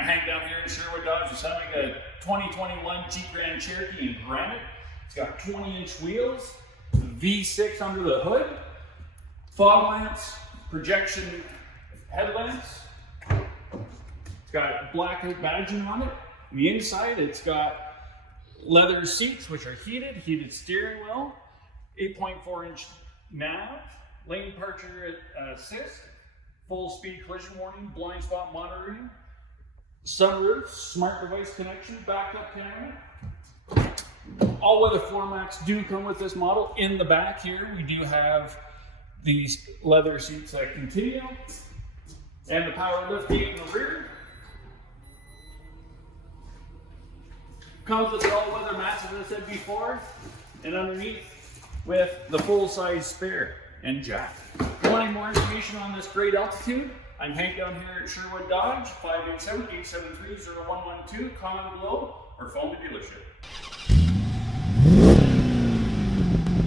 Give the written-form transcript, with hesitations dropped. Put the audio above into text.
I'm Hank down here at Sherwood Dodge. We're selling a 2021 Jeep Grand Cherokee in granite. It's got 20-inch wheels, V6 under the hood, fog lamps, projection headlamps. It's got black badging on it. On the inside, it's got leather seats, which are heated steering wheel, 8.4-inch nav, lane departure assist, full speed collision warning, blind spot monitoring, sunroof, smart device connection, backup camera. All weather floor mats do come with this model. In the back here, we do have these leather seats that continue, and the power liftgate in the rear. Comes with the all-weather mats, as I said before, and underneath with the full-size spare and jack. If you want any more information on this great Altitude, I'm Hank down here at Sherwood Dodge, 587-873-0112. Comment below or phone the dealership.